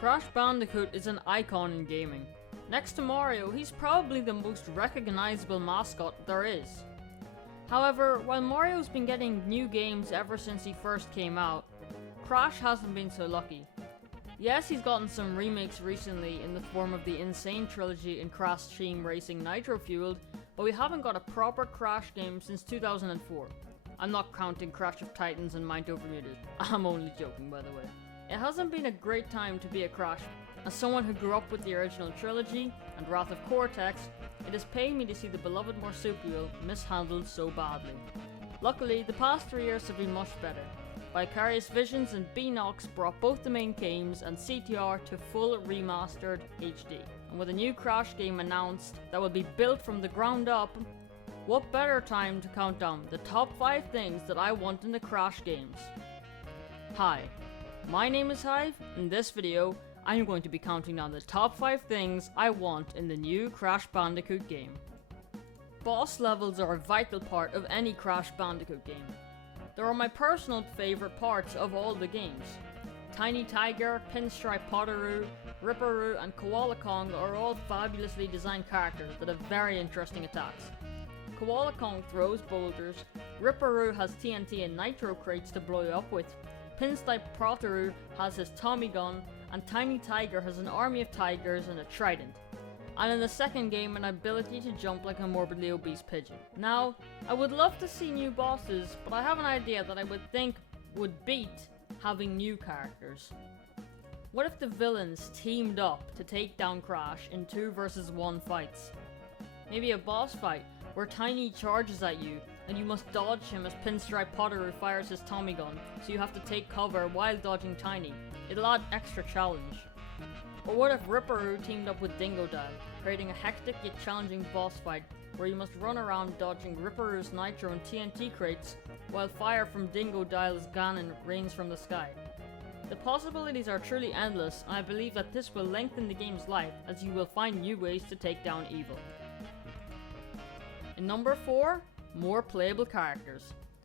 Crash Bandicoot is an icon in gaming. Next to Mario, he's probably the most recognizable mascot there is. However, while Mario's been getting new games ever since he first came out, Crash hasn't been so lucky. Yes, he's gotten some remakes recently in the form of the Insane Trilogy and Crash Team Racing Nitro Fueled, but we haven't got a proper Crash game since 2004. I'm not counting Crash of Titans and Mind Over Muted. I'm only joking, by the way. It hasn't been a great time to be a Crash. As someone who grew up with the original trilogy and Wrath of Cortex, it has pained me to see the beloved marsupial mishandled so badly. Luckily, the past 3 years have been much better. Vicarious Visions and Beanox brought both the main games and CTR to full remastered HD. And with a new Crash game announced that will be built from the ground up, what better time to count down the top 5 things that I want in the Crash games? Hi, my name is Hive. In this video, I'm going to be counting down the top 5 things I want in the new Crash Bandicoot game. Boss levels are a vital part of any Crash Bandicoot game. They are my personal favourite parts of all the games. Tiny Tiger, Pinstripe Potteroo, Ripperoo and Koala Kong are all fabulously designed characters that have very interesting attacks. Koala Kong throws boulders, Ripperoo has TNT and Nitro crates to blow you up with, Pinstripe Potteroo has his Tommy gun, and Tiny Tiger has an army of tigers and a trident. And in the second game, an ability to jump like a morbidly obese pigeon. Now, I would love to see new bosses, but I have an idea that I would think would beat having new characters. What if the villains teamed up to take down Crash in 2 versus 1 fights? Maybe a boss fight where Tiny charges at you and you must dodge him as Pinstripe Potteroo fires his Tommy gun, so you have to take cover while dodging Tiny. It'll add extra challenge. Or what if Ripperoo teamed up with Dingodile, creating a hectic yet challenging boss fight where you must run around dodging Ripperoo's Nitro and TNT crates while fire from Dingodile's Ganon rains from the sky. The possibilities are truly endless, and I believe that this will lengthen the game's life as you will find new ways to take down evil. In number 4, more playable characters.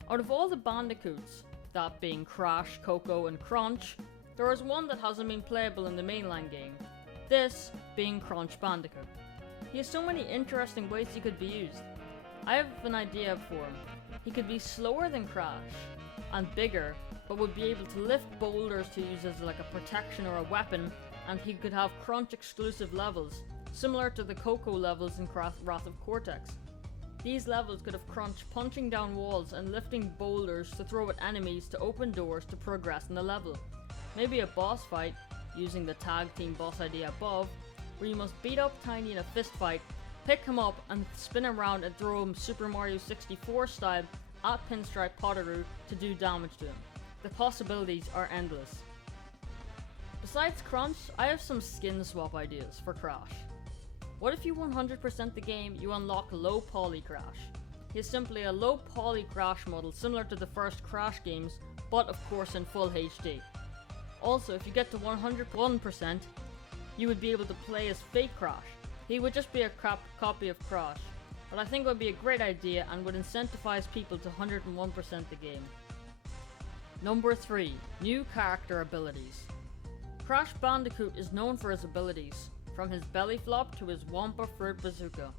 Out of all the Bandicoots, that being Crash, Coco and Crunch, there is one that hasn't been playable in the mainline game, this being Crash Bandicoot. He has so many interesting ways he could be used. I have an idea for him. He could be slower than Crash, and bigger, but would be able to lift boulders to use as like a protection or a weapon, and he could have Crunch exclusive levels, similar to the Coco levels in Wrath of Cortex. These levels could have Crunch punching down walls and lifting boulders to throw at enemies to open doors to progress in the level. Maybe a boss fight, using the tag team boss idea above, where you must beat up Tiny in a fist fight, pick him up and spin him around and throw him Super Mario 64 style at Pinstripe Potteroo to do damage to him. The possibilities are endless. Besides Crunch, I have some skin swap ideas for Crash. What if you 100% the game, you unlock Low Poly Crash? He is simply a low poly Crash model similar to the first Crash games, but of course in full HD. Also, if you get to 101%, you would be able to play as fake Crash. He would just be a crap copy of Crash, but I think it would be a great idea and would incentivize people to 101% the game. Number 3. New character abilities. Crash Bandicoot is known for his abilities, from his belly flop to his Wampa Fruit Bazooka.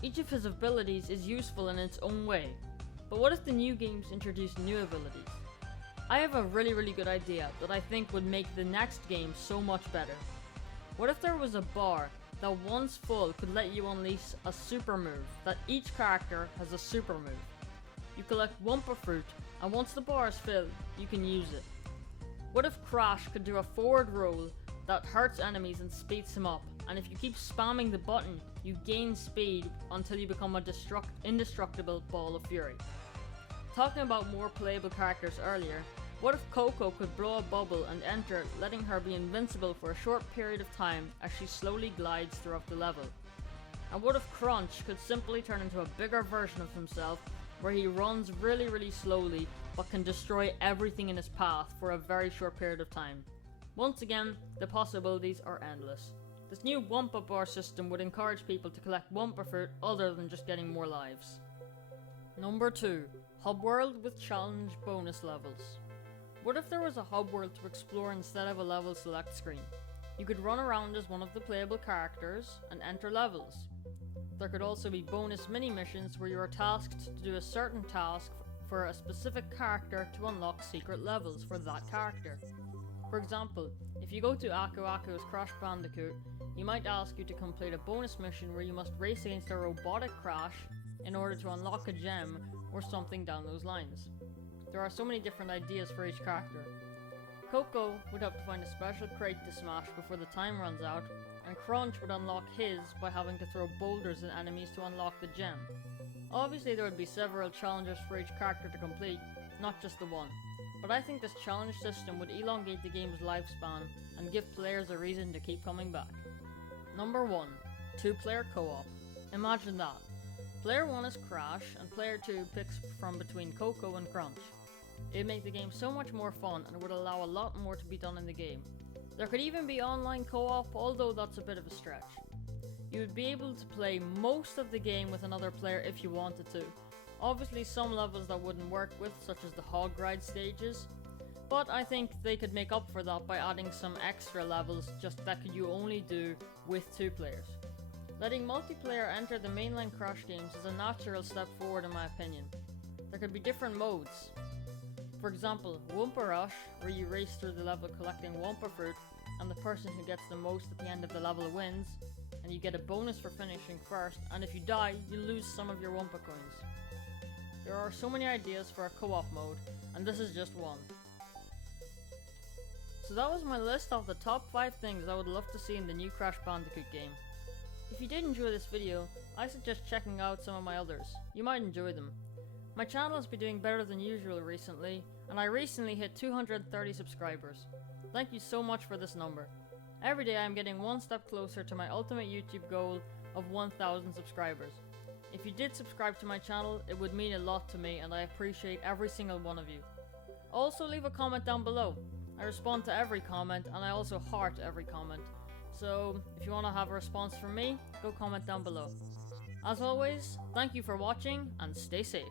Each of his abilities is useful in its own way, but what if the new games introduce new abilities? I have a really good idea that I think would make the next game so much better. What if there was a bar that once full could let you unleash a super move, that each character has a super move? You collect Wumpa Fruit, and once the bar is filled, you can use it. What if Crash could do a forward roll that hurts enemies and speeds them up, and if you keep spamming the button, you gain speed until you become a indestructible ball of fury. Talking about more playable characters earlier, what if Coco could blow a bubble and enter, letting her be invincible for a short period of time as she slowly glides throughout the level? And what if Crunch could simply turn into a bigger version of himself, where he runs really slowly but can destroy everything in his path for a very short period of time? Once again, the possibilities are endless. This new Wumpa Bar system would encourage people to collect Wumpa Fruit other than just getting more lives. Number 2. Hub World with challenge bonus levels. What if there was a hub world to explore instead of a level select screen? You could run around as one of the playable characters and enter levels. There could also be bonus mini-missions where you are tasked to do a certain task for a specific character to unlock secret levels for that character. For example, if you go to Aku Aku's Crash Bandicoot, he might ask you to complete a bonus mission where you must race against a robotic Crash in order to unlock a gem or something down those lines. There are so many different ideas for each character. Coco would have to find a special crate to smash before the time runs out, and Crunch would unlock his by having to throw boulders at enemies to unlock the gem. Obviously there would be several challenges for each character to complete, not just the one, but I think this challenge system would elongate the game's lifespan and give players a reason to keep coming back. Number 1. 2-player co-op. Imagine that. Player 1 is Crash and player 2 picks from between Coco and Crunch. It would make the game so much more fun and would allow a lot more to be done in the game. There could even be online co-op, although that's a bit of a stretch. You would be able to play most of the game with another player if you wanted to. Obviously some levels that wouldn't work with, such as the hog ride stages, but I think they could make up for that by adding some extra levels just that you only do with 2 players. Letting multiplayer enter the mainline Crash games is a natural step forward in my opinion. There could be different modes. For example, Wumpa Rush, where you race through the level collecting Wumpa fruit, and the person who gets the most at the end of the level wins, and you get a bonus for finishing first, and if you die, you lose some of your Wumpa coins. There are so many ideas for a co-op mode, and this is just one. So that was my list of the top 5 things I would love to see in the new Crash Bandicoot game. If you did enjoy this video, I suggest checking out some of my others. You might enjoy them. My channel has been doing better than usual recently, and I recently hit 230 subscribers. Thank you so much for this number. Every day I am getting one step closer to my ultimate YouTube goal of 1000 subscribers. If you did subscribe to my channel, it would mean a lot to me and I appreciate every single one of you. Also leave a comment down below. I respond to every comment and I also heart every comment. So if you want to have a response from me, go comment down below. As always, thank you for watching and stay safe.